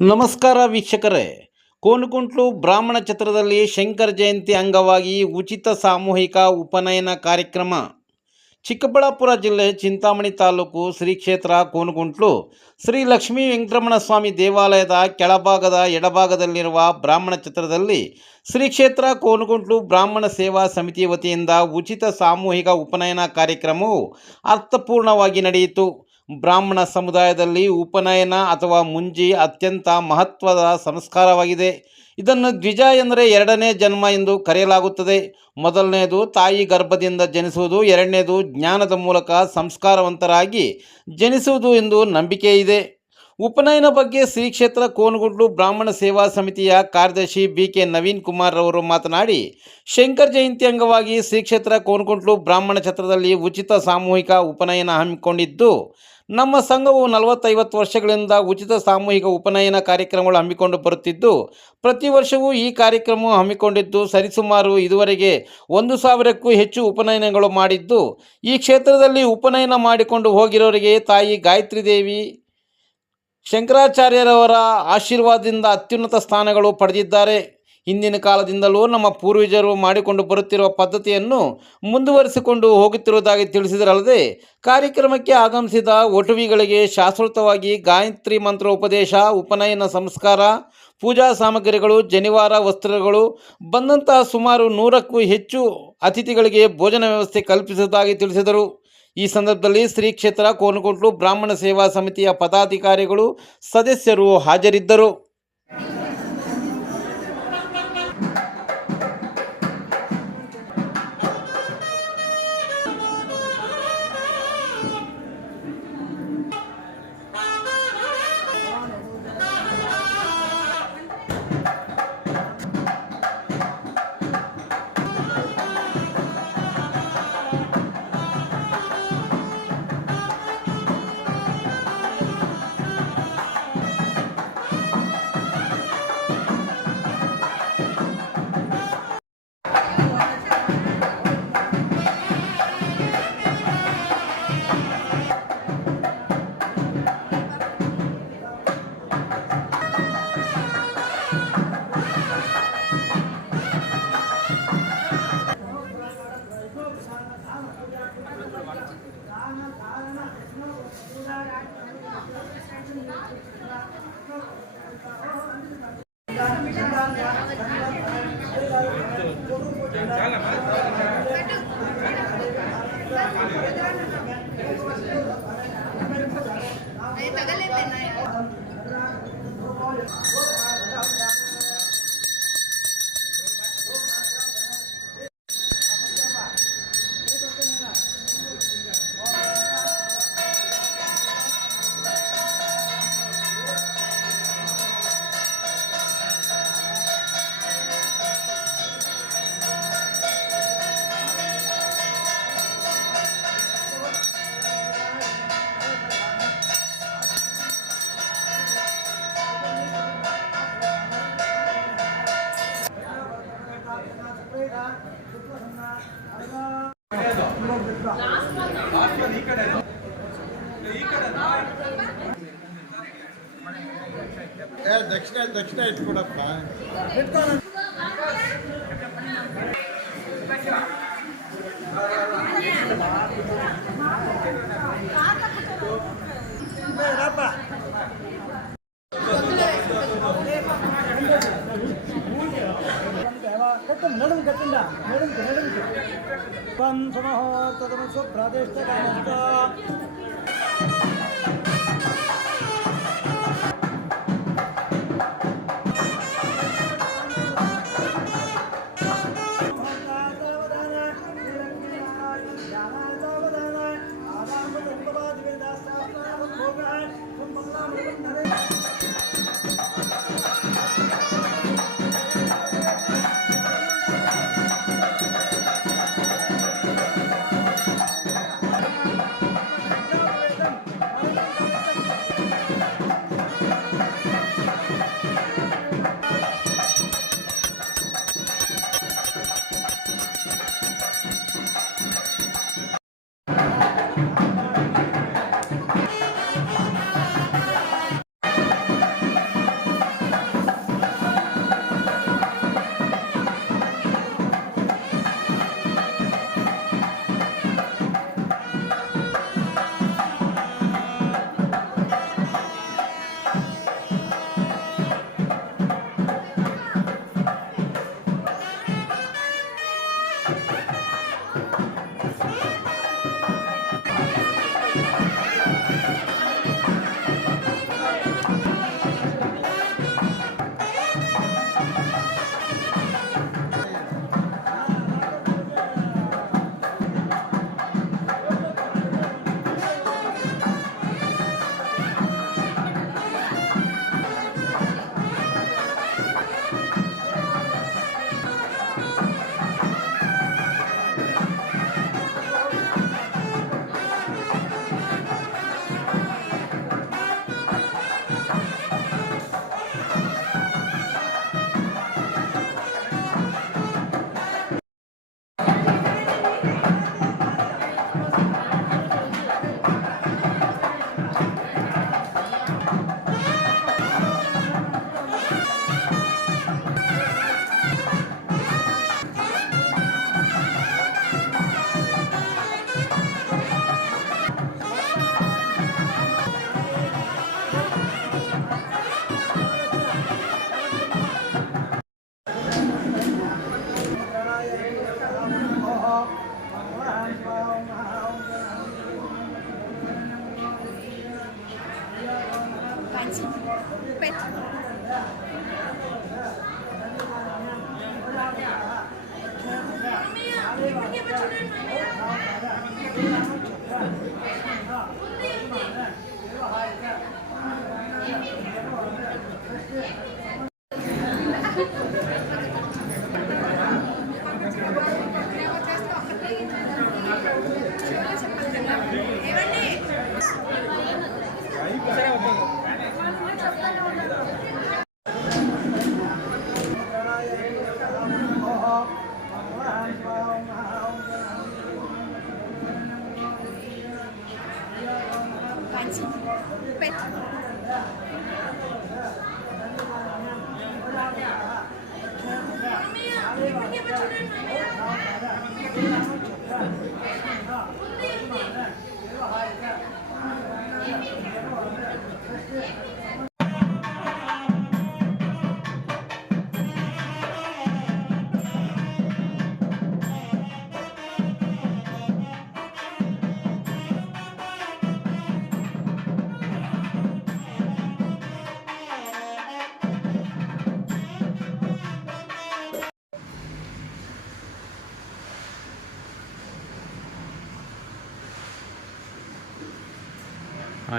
ನಮಸ್ಕಾರ ವೀಕ್ಷಕರೇ. ಕೋನಕುಂಟ್ಲು ಬ್ರಾಹ್ಮಣ ಛತ್ರದಲ್ಲಿ ಶಂಕರ ಜಯಂತಿ ಅಂಗವಾಗಿ ಉಚಿತ ಸಾಮೂಹಿಕ ಉಪನಯನ ಕಾರ್ಯಕ್ರಮ. ಚಿಕ್ಕಬಳ್ಳಾಪುರ ಜಿಲ್ಲೆ ಚಿಂತಾಮಣಿ ತಾಲೂಕು ಶ್ರೀ ಕ್ಷೇತ್ರ ಕೋನಕುಂಟ್ಲು ಶ್ರೀ ಲಕ್ಷ್ಮೀ ವೆಂಕಟರಮಣ ಸ್ವಾಮಿ ದೇವಾಲಯದ ಕೆಳಭಾಗದ ಎಡಭಾಗದಲ್ಲಿರುವ ಬ್ರಾಹ್ಮಣ ಛತ್ರದಲ್ಲಿ ಶ್ರೀ ಕ್ಷೇತ್ರ ಕೋನಕುಂಟ್ಲು ಬ್ರಾಹ್ಮಣ ಸೇವಾ ಸಮಿತಿ ವತಿಯಿಂದ ಉಚಿತ ಸಾಮೂಹಿಕ ಉಪನಯನ ಕಾರ್ಯಕ್ರಮವು ಅರ್ಥಪೂರ್ಣವಾಗಿ ನಡೆಯಿತು. ಬ್ರಾಹ್ಮಣ ಸಮುದಾಯದಲ್ಲಿ ಉಪನಯನ ಅಥವಾ ಮುಂಜಿ ಅತ್ಯಂತ ಮಹತ್ವದ ಸಂಸ್ಕಾರವಾಗಿದೆ. ಇದನ್ನು ದ್ವಿಜ ಎಂದರೆ ಎರಡನೇ ಜನ್ಮ ಎಂದು ಕರೆಯಲಾಗುತ್ತದೆ. ಮೊದಲನೆಯದು ತಾಯಿ ಗರ್ಭದಿಂದ ಜನಿಸುವುದು, ಎರಡನೇದು ಜ್ಞಾನದ ಮೂಲಕ ಸಂಸ್ಕಾರವಂತರಾಗಿ ಜನಿಸುವುದು ಎಂದು ನಂಬಿಕೆ ಇದೆ. ಉಪನಯನ ಬಗ್ಗೆ ಶ್ರೀ ಕ್ಷೇತ್ರ ಕೋನಕುಂಟ್ಲು ಬ್ರಾಹ್ಮಣ ಸೇವಾ ಸಮಿತಿಯ ಕಾರ್ಯದರ್ಶಿ BK ನವೀನ್ ಕುಮಾರ್ ಅವರು ಮಾತನಾಡಿ, ಶಂಕರ ಜಯಂತಿ ಅಂಗವಾಗಿ ಶ್ರೀ ಕ್ಷೇತ್ರ ಕೋನಕುಂಟ್ಲು ಬ್ರಾಹ್ಮಣ ಛತ್ರದಲ್ಲಿ ಉಚಿತ ಸಾಮೂಹಿಕ ಉಪನಯನ ಹಮ್ಮಿಕೊಂಡಿದ್ದು, ನಮ್ಮ ಸಂಘವು 40-50 ವರ್ಷಗಳಿಂದ ಉಚಿತ ಸಾಮೂಹಿಕ ಉಪನಯನ ಕಾರ್ಯಕ್ರಮಗಳು ಹಮ್ಮಿಕೊಂಡು ಬರುತ್ತಿದ್ದು, ಪ್ರತಿ ವರ್ಷವೂ ಈ ಕಾರ್ಯಕ್ರಮ ಹಮ್ಮಿಕೊಂಡಿದ್ದು ಸರಿಸುಮಾರು ಇದುವರೆಗೆ 1,000ಕ್ಕೂ ಹೆಚ್ಚು ಉಪನಯನಗಳು ಮಾಡಿದ್ದು, ಈ ಕ್ಷೇತ್ರದಲ್ಲಿ ಉಪನಯನ ಮಾಡಿಕೊಂಡು ಹೋಗಿರೋರಿಗೆ ತಾಯಿ ಗಾಯತ್ರಿ ದೇವಿ ಶಂಕರಾಚಾರ್ಯರವರ ಆಶೀರ್ವಾದದಿಂದ ಅತ್ಯುನ್ನತ ಸ್ಥಾನಗಳು ಪಡೆದಿದ್ದಾರೆ. ಹಿಂದಿನ ಕಾಲದಿಂದಲೂ ನಮ್ಮ ಪೂರ್ವಜರು ಮಾಡಿಕೊಂಡು ಬರುತ್ತಿರುವ ಪದ್ಧತಿಯನ್ನು ಮುಂದುವರಿಸಿಕೊಂಡು ಹೋಗುತ್ತಿರುವುದಾಗಿ ತಿಳಿಸಿದರಲ್ಲದೆ, ಕಾರ್ಯಕ್ರಮಕ್ಕೆ ಆಗಮಿಸಿದ ಒಟುವಿಗಳಿಗೆ ಶಾಶ್ವತವಾಗಿ ಗಾಯತ್ರಿ ಮಂತ್ರ ಉಪದೇಶ, ಉಪನಯನ ಸಂಸ್ಕಾರ, ಪೂಜಾ ಸಾಮಗ್ರಿಗಳು, ಜನಿವಾರ ವಸ್ತ್ರಗಳು, ಬಂದಂತಹ ಸುಮಾರು 100ಕ್ಕೂ ಹೆಚ್ಚು ಅತಿಥಿಗಳಿಗೆ ಭೋಜನ ವ್ಯವಸ್ಥೆ ಕಲ್ಪಿಸುವುದಾಗಿ ತಿಳಿಸಿದರು. ಈ ಸಂದರ್ಭದಲ್ಲಿ ಶ್ರೀ ಕ್ಷೇತ್ರ ಕೋನಕುಂಟ್ಲು ಬ್ರಾಹ್ಮಣ ಸೇವಾ ಸಮಿತಿಯ ಪದಾಧಿಕಾರಿಗಳು, ಸದಸ್ಯರು ಹಾಜರಿದ್ದರು. ದಕ್ಷಿಣ ಇಟ್ಕೊಡಪ್ಪ.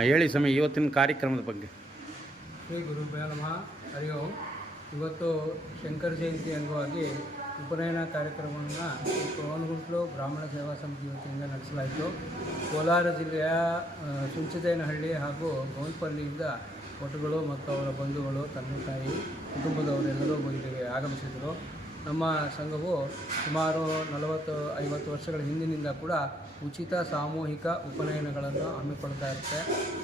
ಹೇಳಿ ಸ್ವಾಮಿ ಇವತ್ತಿನ ಕಾರ್ಯಕ್ರಮದ ಬಗ್ಗೆ. ಶ್ರೀ ಗುರುಭ್ಯೋ ನಮಃ. ಹರಿ ಓಂ. ಇವತ್ತು ಶಂಕರ ಜಯಂತಿ ಅಂಗವಾಗಿ ಉಪನಯನ ಕಾರ್ಯಕ್ರಮವನ್ನು ಕೋನಗುಂಟ್ಲು ಬ್ರಾಹ್ಮಣ ಸೇವಾ ಸಮಿತಿ ವತಿಯಿಂದ ನಡೆಸಲಾಯಿತು. ಕೋಲಾರ ಜಿಲ್ಲೆಯ ಸುಂಚದೇನಹಳ್ಳಿ ಹಾಗೂ ಗೌನ್ಪಲ್ಲಿಯಿಂದ ಒಟುಗಳು ಮತ್ತು ಅವರ ಬಂಧುಗಳು, ತಂದೆ ತಾಯಿ, ಕುಟುಂಬದವರೆಲ್ಲರೂ ಇಲ್ಲಿಗೆ ಆಗಮಿಸಿದರು. ನಮ್ಮ ಸಂಘವು ಸುಮಾರು 40-50 ವರ್ಷಗಳ ಹಿಂದಿನಿಂದ ಕೂಡ ಉಚಿತ ಸಾಮೂಹಿಕ ಉಪನಯನಗಳನ್ನು ಹಮ್ಮಿಕೊಳ್ತಾ ಇರುತ್ತೆ.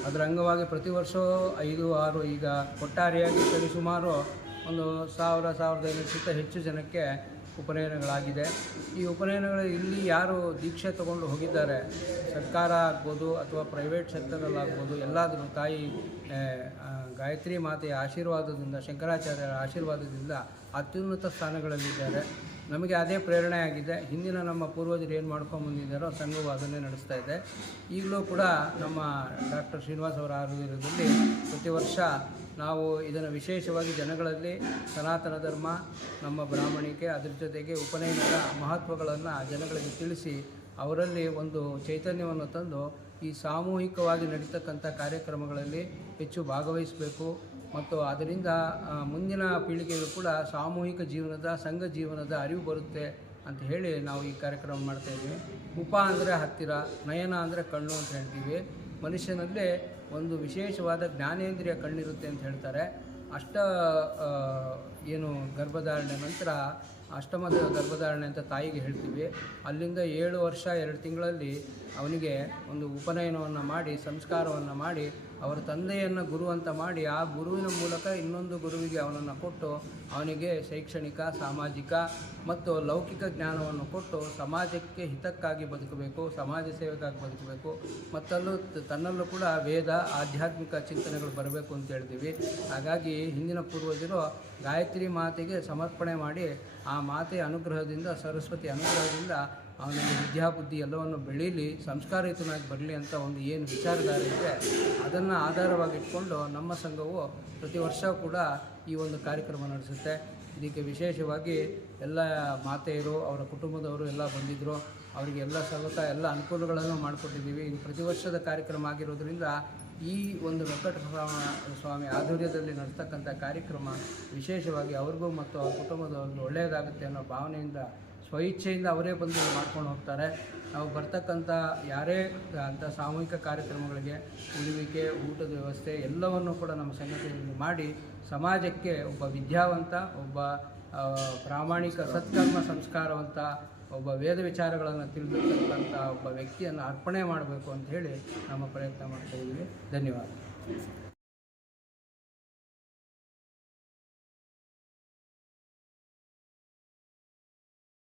ಅದರ ಅಂಗವಾಗಿ ಪ್ರತಿ ವರ್ಷವೂ 5-6 ಈಗ ಒಟ್ಟಾರೆಯಾಗಿ ಸರಿಸುಮಾರು ಒಂದು 1000-1500 ಹೆಚ್ಚು ಜನಕ್ಕೆ ಉಪನಯನಗಳಾಗಿದೆ. ಈ ಉಪನಯನಗಳು ಇಲ್ಲಿ ಯಾರು ದೀಕ್ಷೆ ತಗೊಂಡು ಹೋಗಿದ್ದಾರೆ, ಸರ್ಕಾರ ಆಗ್ಬೋದು ಅಥವಾ ಪ್ರೈವೇಟ್ ಸೆಕ್ಟರಲ್ಲಾಗ್ಬೋದು, ಎಲ್ಲಾದರೂ ತಾಯಿ ಗಾಯತ್ರಿ ಮಾತೆಯ ಆಶೀರ್ವಾದದಿಂದ, ಶಂಕರಾಚಾರ್ಯರ ಆಶೀರ್ವಾದದಿಂದ ಅತ್ಯುನ್ನತ ಸ್ಥಾನಗಳಲ್ಲಿದ್ದಾರೆ. ನಮಗೆ ಅದೇ ಪ್ರೇರಣೆಯಾಗಿದೆ. ಹಿಂದಿನ ನಮ್ಮ ಪೂರ್ವಜರು ಏನು ಮಾಡ್ಕೊಂಬಂದಿದ್ದಾರೋ ಸಂಘವು ಅದನ್ನೇ ನಡೆಸ್ತಾ ಇದೆ. ಈಗಲೂ ಕೂಡ ನಮ್ಮ ಡಾಕ್ಟರ್ ಶ್ರೀನಿವಾಸ್ ಅವರ ಆರೋಗ್ಯದಲ್ಲಿ ಪ್ರತಿ ವರ್ಷ ನಾವು ಇದನ್ನು ವಿಶೇಷವಾಗಿ ಜನಗಳಲ್ಲಿ ಸನಾತನ ಧರ್ಮ, ನಮ್ಮ ಬ್ರಾಹ್ಮಣಿಕೆ, ಅದರ ಜೊತೆಗೆ ಉಪನಯನದ ಮಹತ್ವಗಳನ್ನು ಜನಗಳಿಗೆ ತಿಳಿಸಿ ಅವರಲ್ಲಿ ಒಂದು ಚೈತನ್ಯವನ್ನು ತಂದು ಈ ಸಾಮೂಹಿಕವಾಗಿ ನಡೀತಕ್ಕಂಥ ಕಾರ್ಯಕ್ರಮಗಳಲ್ಲಿ ಹೆಚ್ಚು ಭಾಗವಹಿಸಬೇಕು ಮತ್ತು ಅದರಿಂದ ಮುಂದಿನ ಪೀಳಿಗೆಗೂ ಕೂಡ ಸಾಮೂಹಿಕ ಜೀವನದ, ಸಂಘ ಜೀವನದ ಅರಿವು ಬರುತ್ತೆ ಅಂತ ಹೇಳಿ ನಾವು ಈ ಕಾರ್ಯಕ್ರಮ ಮಾಡ್ತಾಯಿದ್ದೀವಿ. ಉಪ ಅಂದರೆ ಹತ್ತಿರ, ನಯನ ಅಂದರೆ ಕಣ್ಣು ಅಂತ ಹೇಳ್ತೀವಿ. ಮನುಷ್ಯನಲ್ಲೇ ಒಂದು ವಿಶೇಷವಾದ ಜ್ಞಾನೇಂದ್ರಿಯ ಕಣ್ಣಿರುತ್ತೆ ಅಂತ ಹೇಳ್ತಾರೆ. ಏನು ಗರ್ಭಧಾರಣೆ ನಂತರ ಅಷ್ಟಮದ ಗರ್ಭಧಾರಣೆ ಅಂತ ತಾಯಿಗೆ ಹೇಳ್ತೀವಿ. ಅಲ್ಲಿಂದ 7 ವರ್ಷ 2 ತಿಂಗಳಲ್ಲಿ ಅವನಿಗೆ ಒಂದು ಉಪನಯನವನ್ನು ಮಾಡಿ, ಸಂಸ್ಕಾರವನ್ನು ಮಾಡಿ, ಅವರ ತಂದೆಯನ್ನು ಗುರು ಅಂತ ಮಾಡಿ, ಆ ಗುರುವಿನ ಮೂಲಕ ಇನ್ನೊಂದು ಗುರುವಿಗೆ ಅವನನ್ನು ಕೊಟ್ಟು ಅವನಿಗೆ ಶೈಕ್ಷಣಿಕ, ಸಾಮಾಜಿಕ ಮತ್ತು ಲೌಕಿಕ ಜ್ಞಾನವನ್ನು ಕೊಟ್ಟು ಸಮಾಜಕ್ಕೆ ಹಿತಕ್ಕಾಗಿ ಬದುಕಬೇಕು, ಸಮಾಜ ಸೇವೆಗಾಗಿ ಬದುಕಬೇಕು. ಮತ್ತಲ್ಲೂ ತನ್ನಲ್ಲೂ ಕೂಡ ವೇದ, ಆಧ್ಯಾತ್ಮಿಕ ಚಿಂತನೆಗಳು ಬರಬೇಕು ಅಂತ ಹೇಳ್ತೀವಿ. ಹಾಗಾಗಿ ಹಿಂದಿನ ಪೂರ್ವಜರು ಗಾಯತ್ರಿ ಮಾತೆಗೆ ಸಮರ್ಪಣೆ ಮಾಡಿ, ಆ ಮಾತೆಯ ಅನುಗ್ರಹದಿಂದ, ಸರಸ್ವತಿ ಅನುಗ್ರಹದಿಂದ ಅವನಿಗೆ ವಿದ್ಯಾಬುದ್ಧಿ ಎಲ್ಲವನ್ನು ಬೆಳೀಲಿ, ಸಂಸ್ಕಾರಯುತನಾಗಿ ಬರಲಿ ಅಂತ ಒಂದು ಏನು ವಿಚಾರಧಾರೆ ಇದೆ, ಅದನ್ನು ಆಧಾರವಾಗಿಟ್ಕೊಂಡು ನಮ್ಮ ಸಂಘವು ಪ್ರತಿ ವರ್ಷ ಕೂಡ ಈ ಒಂದು ಕಾರ್ಯಕ್ರಮ ನಡೆಸುತ್ತೆ. ಇದಕ್ಕೆ ವಿಶೇಷವಾಗಿ ಎಲ್ಲ ಮಾತೆಯರು, ಅವರ ಕುಟುಂಬದವರು ಎಲ್ಲ ಬಂದಿದ್ದರು. ಅವರಿಗೆ ಎಲ್ಲ ಸವತ ಎಲ್ಲ ಅನುಕೂಲಗಳನ್ನು ಮಾಡಿಕೊಟ್ಟಿದ್ದೀವಿ. ಇದು ಪ್ರತಿ ವರ್ಷದ ಕಾರ್ಯಕ್ರಮ ಆಗಿರೋದ್ರಿಂದ ಈ ಒಂದು ವೆಂಕಟರಮಣ ಸ್ವಾಮಿ ಆಧ್ವರ್ಯದಲ್ಲಿ ನಡೆಸ್ತಕ್ಕಂಥ ಕಾರ್ಯಕ್ರಮ ವಿಶೇಷವಾಗಿ ಅವ್ರಿಗೂ ಮತ್ತು ಅವ್ರ ಕುಟುಂಬದವ್ರಿಗೂ ಒಳ್ಳೆಯದಾಗುತ್ತೆ ಅನ್ನೋ ಭಾವನೆಯಿಂದ ಸ್ವಇಚ್ಛೆಯಿಂದ ಅವರೇ ಬಂದು ಮಾಡ್ಕೊಂಡು ಹೋಗ್ತಾರೆ. ನಾವು ಬರ್ತಕ್ಕಂಥ ಯಾರೇ ಅಂಥ ಸಾಮೂಹಿಕ ಕಾರ್ಯಕ್ರಮಗಳಿಗೆ ಉಳಿವಿಕೆ, ಊಟದ ವ್ಯವಸ್ಥೆ ಎಲ್ಲವನ್ನು ಕೂಡ ನಮ್ಮ ಸಂಘಟನೆಯಲ್ಲಿ ಮಾಡಿ ಸಮಾಜಕ್ಕೆ ಒಬ್ಬ ವಿದ್ಯಾವಂತ, ಒಬ್ಬ ಪ್ರಾಮಾಣಿಕ ಸತ್ಕರ್ಮ ಸಂಸ್ಕಾರವಂತ, ಒಬ್ಬ ವೇದ ವಿಚಾರಗಳನ್ನು ತಿಳಿದಿರ್ತಕ್ಕಂಥ ಒಬ್ಬ ವ್ಯಕ್ತಿಯನ್ನು ಅರ್ಪಣೆ ಮಾಡಬೇಕು ಅಂತ ಹೇಳಿ ನಮ್ಮ ಪ್ರಯತ್ನ ಮಾಡ್ತಾಯಿದ್ದೀವಿ. ಧನ್ಯವಾದ.